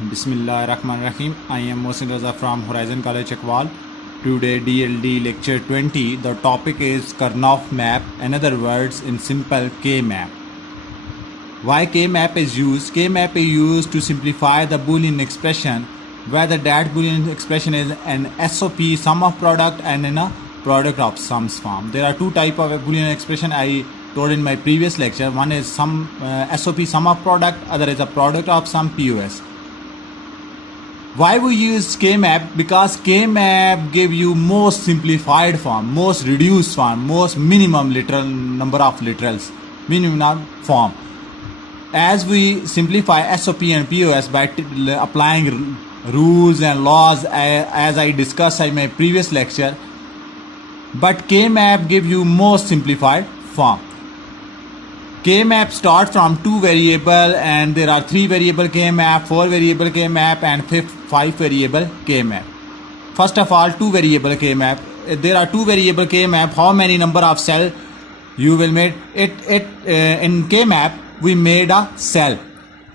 Bismillahirrahmanirrahim. I am Mohsin Raza from Horizon College Chakwal. Today DLD lecture 20. The topic is Karnaugh map, in other words in simple K-map. Why K-map is used? K-map is used to simplify the Boolean expression, whether that Boolean expression is an SOP, sum of product, and in a product of sums form. There are two types of Boolean expression I told in my previous lecture. One is some SOP, sum of product, other is a product of sum POS. Why we use K-map? Because K-map give you most simplified form, most reduced form, most minimum literal number of literals, minimum form. As we simplify SOP and POS by applying rules and laws as I discussed in my previous lecture, but K-map give you most simplified form. K-map starts from 2 variable and there are 3 variable K-map, 4 variable K-map and 5 variable K-map. First of all, 2 variable K-map. There are 2 variable K-map. How many number of cell you will make it in K-map? We made a cell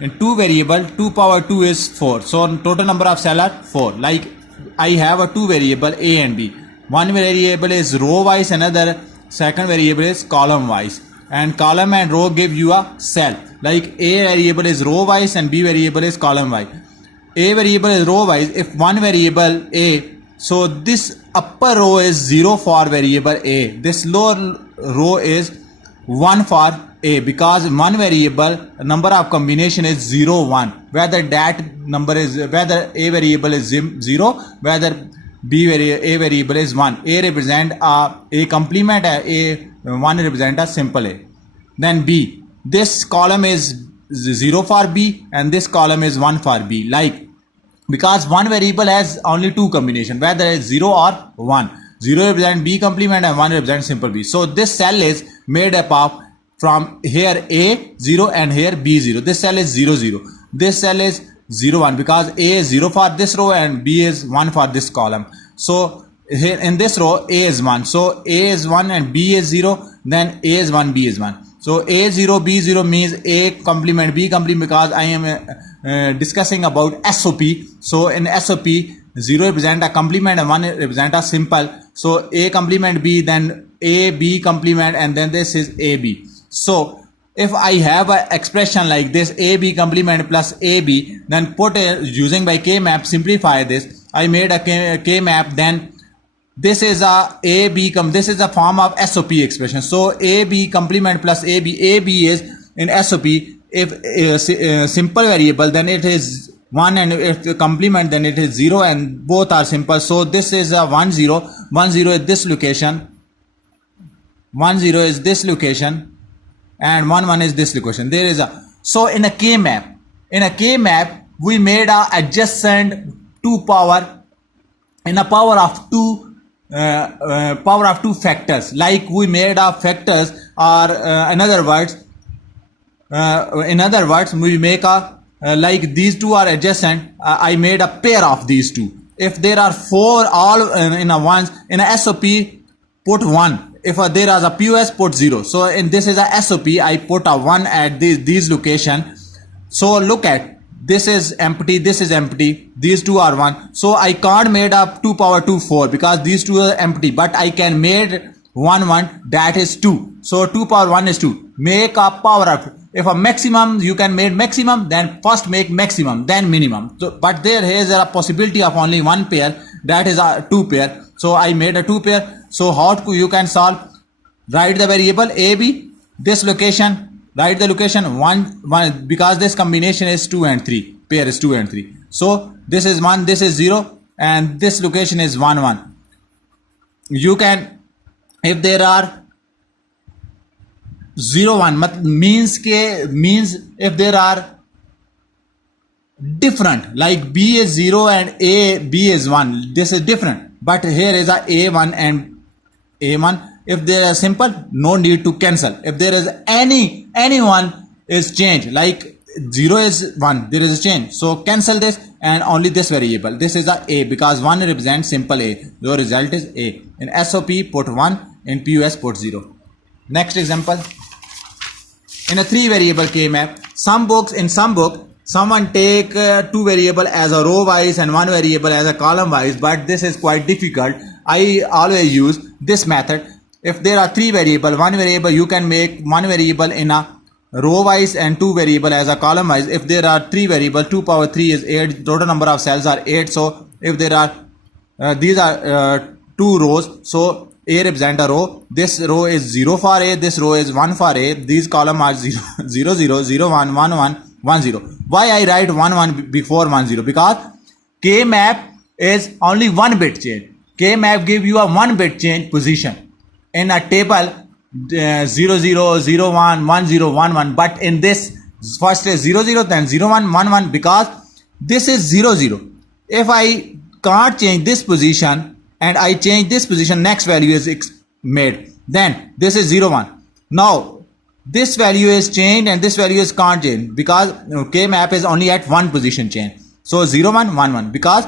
in 2 variable. 2 power 2 is 4. So total number of cell are 4. Like I have a 2 variable A and B. One variable is row wise, another second variable is column wise. And column and row give you a cell. Like A variable is row wise and B variable is column wise. A variable is row wise. If one variable A, so this upper row is 0 for variable A. This lower row is 1 for A, because one variable number of combination is 0, 1. Whether that number is, whether A variable is 0, whether A variable is 1. A represent a complement, A 1 represent a simple A. Then B, this column is 0 for B and this column is 1 for B. Like, because one variable has only 2 combination, whether it's 0 or 1. 0 represent B complement and 1 represent simple B. So this cell is made up of from here A 0 and here B 0. This cell is 0 0. This cell is 0 1 because A is 0 for this row and B is 1 for this column. So here in this row A is 1. So A is 1 and B is 0. Then A is 1, B is 1. So A 0, B 0 means A complement, B complement, because I am discussing about SOP. So in SOP, 0 represent a complement and 1 represent a simple. So A complement B, then A, B complement, and then this is AB. So if I have an expression like this, AB complement plus AB, then put using by K-map, simplify this. I made a K-map, then this is a AB, this is a form of SOP expression. So AB complement plus AB, AB is in SOP, if a simple variable, then it is 1, and if the complement, then it is 0, and both are simple. So this is a 1 0, 1 0 is this location, 1 0 is this location, and 1 1 is this location. There is a, so in a K-map, we made a adjacent 2 power in a power of 2 factors. Like we made a factors, or in other words we make a like these two are adjacent, I made a pair of these two. If there are 4 all in a ones, in a SOP put 1. If there is a POS, put 0. So in this is a SOP, I put a 1 at these location. So look at, this is empty, this is empty, these two are 1. So I can't made up 2 power 2 4 because these two are empty, but I can made 1 1, that is 2. So 2 power 1 is 2. Make a power of, if a maximum you can make maximum, then first make maximum, then minimum. So, but there is a possibility of only 1 pair, that is a 2 pair. So I made a 2 pair. So how you can solve? Write the variable AB, this location, write the location 1 1, because this combination is 2 and 3, pair is 2 and 3. So this is 1, this is 0, and this location is 1 1. You can, if there are 0 1 means if there are different, like B is 0 and B is 1, this is different, but here is a A1 and A1. If there is simple, no need to cancel. If there is anyone is change, like 0 is 1, there is a change. So cancel this and only this variable. This is a because 1 represents simple A. The result is A. In SOP put 1, in POS put 0. Next example. In a 3 variable K-map, some book someone take two variable as a row wise and one variable as a column wise, but this is quite difficult. I always use this method. If there are three variable, one variable you can make one variable in a row wise and two variable as a column wise. If there are three variable, 2 power 3 is 8, total number of cells are 8. So if there are these are two rows, so A represent a row, this row is 0 for A, this row is 1 for A, these column are 0 0 0 0 1 1 1 1 0. Why I write 1 1 before 1 0? Because K map is only one bit change. K map give you a one bit change position in a table 0 0 0 1 1 0 1 1, but in this first is 0 0 then 0 1 1 1, because this is 0 0. If I can't change this position and I change this position, next value is made, then this is 0 1. Now this value is changed and this value is can't change, because K map is only at one position change. So 0 1 1 1, because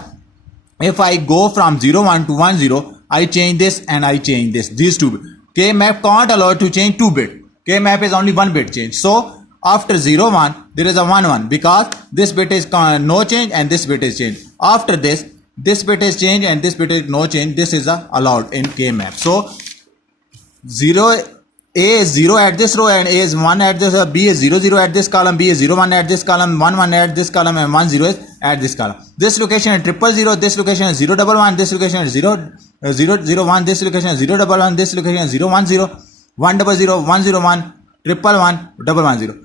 if I go from 0 1 to 1 0, I change this and I change this, these two. K map can't allow to change 2 bit. K map is only 1 bit change. So after 0 1 there is a 1 1, because this bit is no change and this bit is changed. After this bit is changed and this bit is no change. This is allowed in K map. So 0 A is 0 at this row and A is 1 at this, B is 0 0 at this column, B is 0 1 at this column, 1 1 at this column, and 1 0 is at this column. This location is 0 0 0, this location is 0 1 1, this location is 0 0 0 1, this location is 0 1 1, this location is 0 1 0 1 0 0 1 0 1 1 1 1 1 0.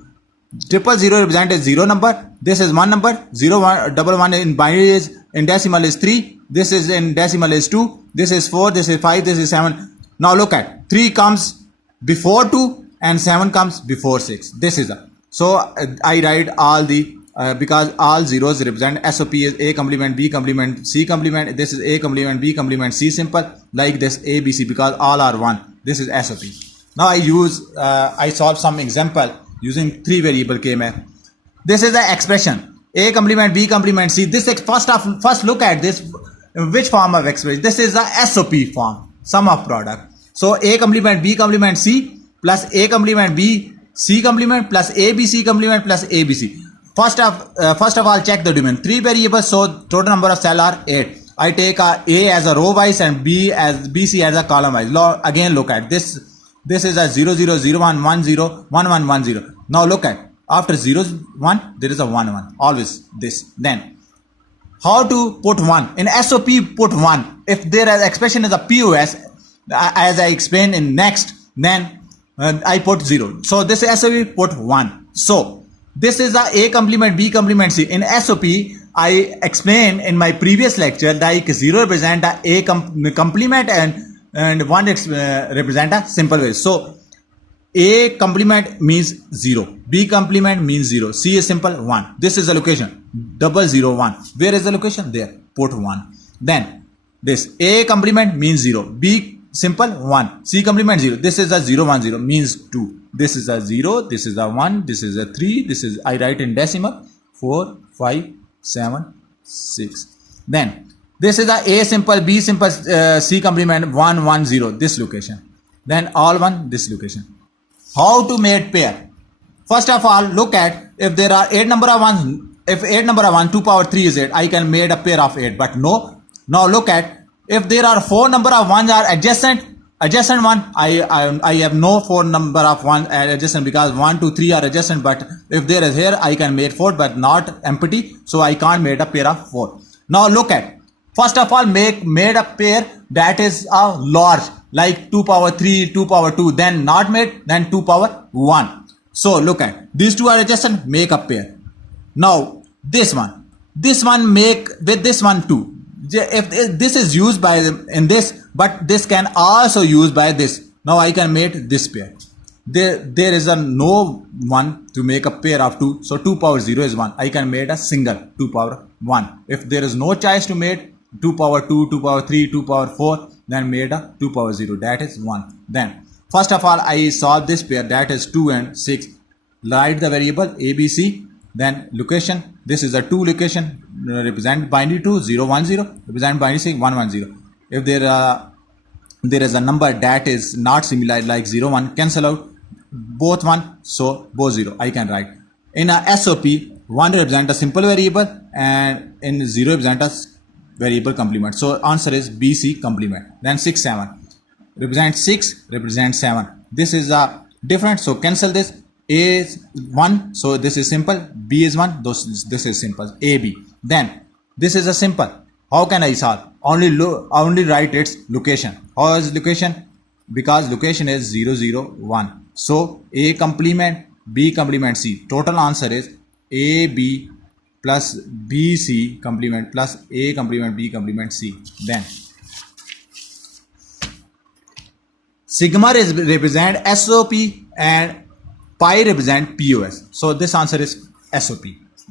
0 0 represents 0 number. This is 1 number. 0 1 1 1 in binary is, in decimal is 3. This is in decimal is 2. This is 4. This is 5. This is 7. Now look at 3 comes before 2 and 7 comes before 6. This is so I write all the because all zeros represent SOP is A complement, B complement, C complement. This is A complement, B complement, C simple, like this A B C, because all are 1. This is SOP. Now I solve some example using 3 variable K map. This is the expression A complement, B complement, C. This first look at this, which form of expression. This is the SOP form, sum of product. So A complement, B complement, C plus A complement, B C complement plus A B C complement plus A B C. First of all, check the domain. 3 variables, so total number of cell are 8. I take A as a row wise and B as BC as a column wise. Again look at this. This is a 0 0 0 1 1 0 1 1 1 0. Now look at after 0 1 there is a 1 1. Always this. Then how to put 1 in SOP? Put 1 if there is expression is a POS, as I explained in next. Then I put 0. So this is SOP, put 1. So this is a complement, B complement, C. In SOP, I explained in my previous lecture that 0 represent a complement and 1 represent a simple way. So A complement means 0, B complement means 0, C is simple 1. This is the location 0 0 1. Where is the location? There. Put 1. Then this A complement means 0, B simple 1, C complement 0. This is a 0 1 0 means 2. This is a 0, this is a 1, this is a 3, this is I write in decimal 4 5 7 6. Then this is a simple, B simple, C complement 1 1 0, this location. Then all 1, this location. How to make pair? First of all, look at if there are 8 number of 1, if 8 number of 1, 2 power 3 is 8, I can make a pair of 8, but no. Now look at if there are 4 number of 1s are adjacent one, I have no 4 number of 1 adjacent, because 1 2 3 are adjacent, but if there is here I can make 4 but not empty, so I can't make a pair of 4. Now look at, first of all, made a pair that is a large, like 2 power 3, 2 power 2, then not made, then 2 power 1. So look at these two are adjacent, make a pair. Now this one make with this one too. If this is used by in this, but this can also use by this. Now I can make this pair. There is a no one to make a pair of 2, so 2 power 0 is 1. I can make a single 2 power 1. If there is no choice to make 2 power 2, 2 power 3, 2 power 4, then made a 2 power 0, that is 1. Then first of all, I solve this pair, that is 2 and 6. Write the variable ABC, then location. This is a 2 location, represent binary 2 0 1 0, represent binary 6 1 1 0. If there is a number that is not similar, like 0 1, cancel out both 1, so both 0 I can write. In a SOP, 1 represent a simple variable and in 0 represent a variable complement. So answer is BC complement. Then 6, 7 represent 6, represent 7. This is a different, so cancel this. A is 1, so this is simple. B is 1, this is simple. AB. Then this is a simple. How can I solve? Only write its location. How is location? Because location is 0, 0, 1. So A complement, B complement C. Total answer is AB plus BC complement plus A complement B complement C. Then sigma represent SOP and pi represent POS. So this answer is SOP.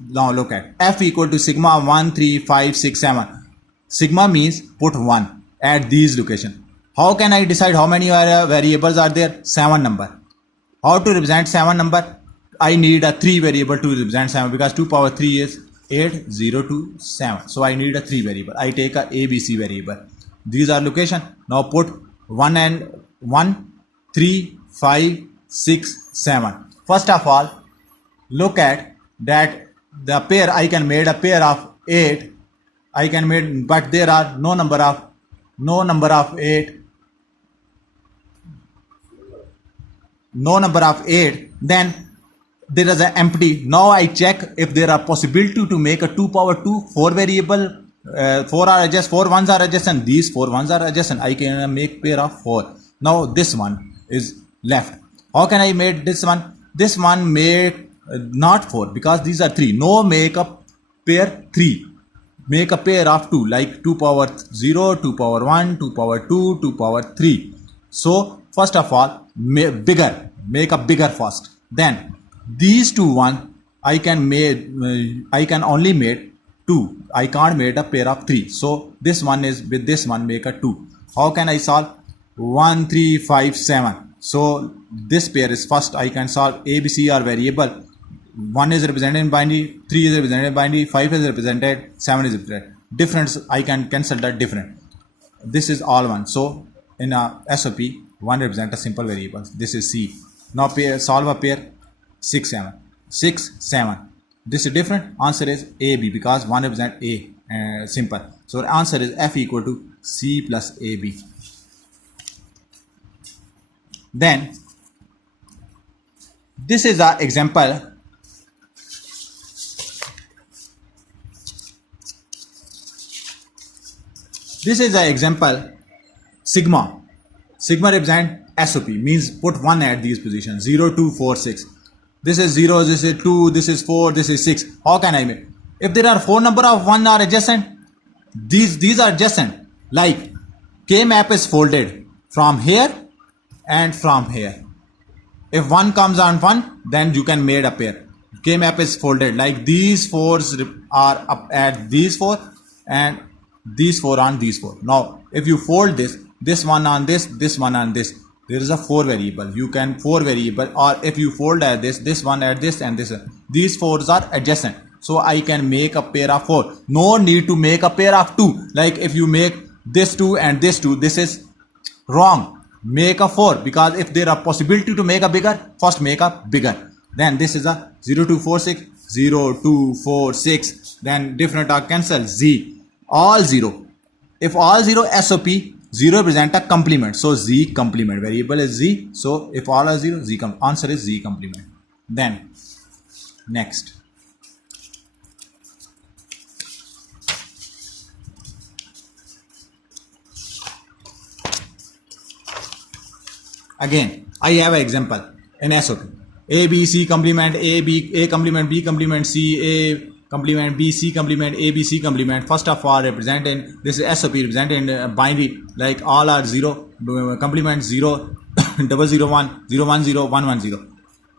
Now look at F equal to sigma 1, 3, 5, 6, 7. Sigma means put 1 at these locations. How can I decide how many variables are there? 7 number. How to represent 7 number? I need a 3 variable to represent 7 because 2 power 3 is 8, 0 to 7. So I need a 3 variable. I take a ABC variable. These are location. Now put 1 and 1, 3, 5, 6, 7. First of all, look at that the pair I can make a pair of 8. I can make, but there are no number of 8. No number of 8. Then there is an empty. Now I check if there are possibility to make a 2 power 2 4 variable. 4 are adjacent, 4 ones are adjacent. These 4 ones are adjacent. I can make pair of 4. Now this one is left. How can I make this one? This one made not 4 because these are 3. No, make a pair 3. Make a pair of 2 like 2 power 0, 2 power 1, 2 power 2, 2 power 3. So first of all, make a bigger first. Then these two one I can only make 2. I can't make a pair of 3. So this one is with this one make a 2. How can I solve? 1, 3, 5, 7. So this pair is first. I can solve ABC are variable. 1 is represented in binary, 3 is represented in binary, 5 is represented, 7 is represented. Difference, I can cancel that different. This is all 1. So in a SOP, 1 represents a simple variable. This is C. Now solve a pair 6, 7. 6, 7. This is different. Answer is AB because 1 represents A, simple. So the answer is F equal to C plus AB. Then this is an example. This is an example. Sigma. Sigma represent SOP means put 1 at these positions. 0, 2, 4, 6. This is 0, this is 2, this is 4, this is 6. How can I make? If there are 4 number of 1 are adjacent, these are adjacent. Like K map is folded from here and from here. If 1 comes on 1, then you can make a pair. K map is folded like these 4s are up at these 4 and these 4 on these 4. Now if you fold this one on this one on this, there is a 4 variable. You can 4 variable, or if you fold at this one at this and this. These 4s are adjacent. So I can make a pair of 4. No need to make a pair of 2. Like if you make this 2 and this 2, this is wrong. Make a 4 because if there are possibility to make a bigger, first make a bigger. Then this is a 0, 2, 4, 6, 0, 2, 4, 6. Then different are cancelled. Z. All 0. If all 0 SOP, 0 represent a complement. So Z complement. Variable is Z. So if all are 0, Z answer is Z complement. Then next. Again, I have an example in SOP. A, B, C complement, A complement, B complement, C, A complement, B, C complement, A, B, C complement. First of all, represent in this is SOP represented in binary, like all are 0, complement 0, 0, 1, 0, 1, 0, 1, 1, 0.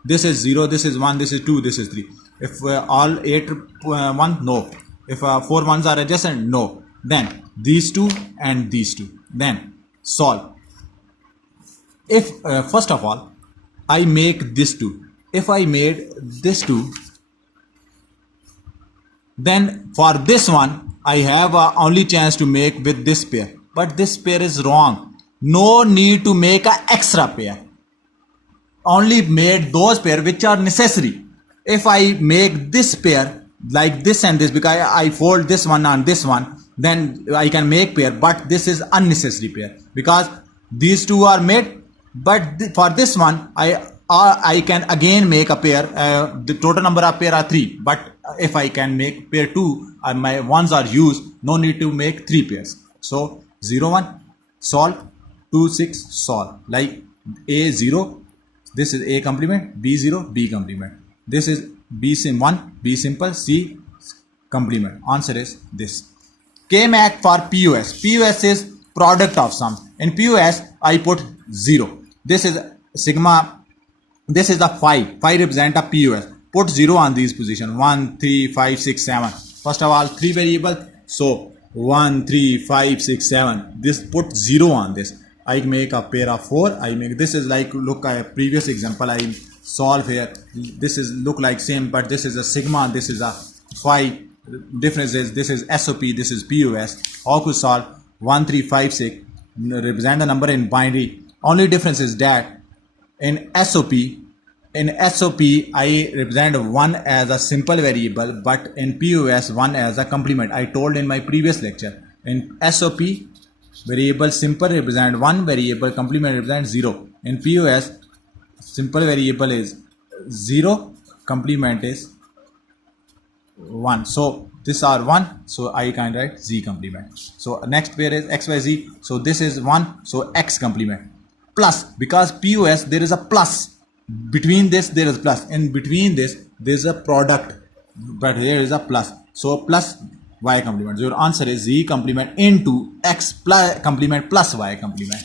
This is 0, this is 1, this is 2, this is 3. If all 8 1, no. If 4 ones are adjacent, no. Then these two and these two. Then solve. If first of all I make this 2, if I made this 2, then for this one I have only chance to make with this pair, but this pair is wrong. No need to make a extra pair. Only made those pair which are necessary. if I make this pair like this and this, because I fold this one on this one, then I can make pair, but this is unnecessary pair because these two are made. But for this one, I can again make a pair. The total number of pair are 3, but if I can make pair 2, my ones are used. No need to make 3 pairs. So 0 1 solve, 2 6 solve. Like A 0, this is A complement, B 0 B complement. This is B sim 1 B simple, C complement. Answer is this. K-Mac for POS. POS is product of sum. In POS, I put 0. This is sigma. This is the 5. 5 represent a POS. Put 0 on these position. 1, 3, 5, 6, 7. First of all, 3 variable. So 1, 3, 5, 6, 7. This put 0 on this. I make a pair of 4. I make this is like look at a previous example I solve here. This is look like same, but this is a sigma. This is a 5. Difference is this is SOP. This is POS. How to solve 1, 3, 5, 6 represent the number in binary. Only difference is that in SOP I represent 1 as a simple variable, but in POS 1 as a complement. I told in my previous lecture. In SOP, variable simple represent 1, variable complement represent 0. In POS, simple variable is 0, complement is 1. So these are 1, so I can write Z complement. So next pair is XYZ. So this is 1, so X complement. Plus, because POS there is a plus. Between this there is plus. In between this there is a product, but here is a plus. So plus Y complement. So your answer is Z complement into X plus complement plus Y complement.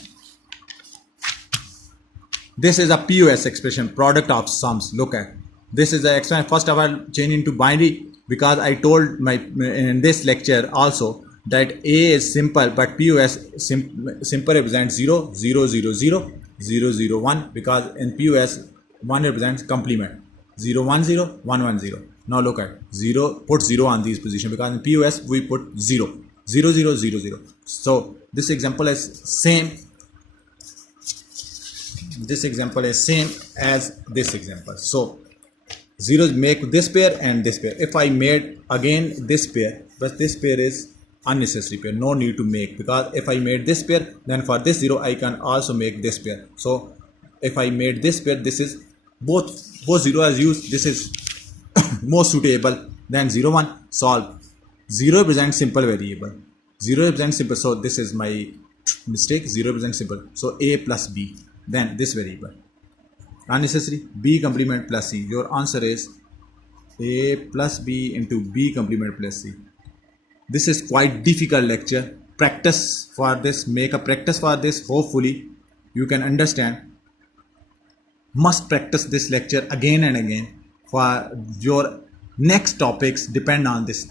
This is a POS expression, product of sums. Look at this is the expression. First of all, change into binary because I told my in this lecture also that A is simple, but POS simple represents 0, 0, 0, 0, 0, 0, 1, because in POS 1 represents complement. 0, 1, 0, 1, 1, 0. Now look at 0, put 0 on these position because in POS we put 0, 0, 0, 0, 0. So this example is same. This example is same as this example. So 0 make this pair and this pair. If I made again this pair, but this pair is unnecessary pair, no need to make, because if I made this pair, then for this 0 I can also make this pair. So if I made this pair, this is both 0 as used, this is more suitable than 0 1 solve. 0 represents simple variable, 0 represents simple, so this is my mistake. 0 represents simple, so A plus B, then this variable unnecessary, B complement plus C. Your answer is A plus B into B complement plus C. This is quite difficult lecture. Practice for this, make a practice for this. Hopefully you can understand. Must practice this lecture again and again for your next topics depend on this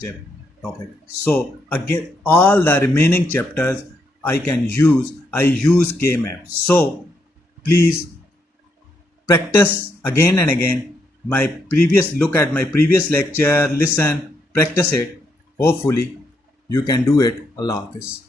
topic. So again, all the remaining chapters I use K-Map. So please practice again and again. Look at my previous lecture, listen, practice it. Hopefully you can do it. Allah Hafiz.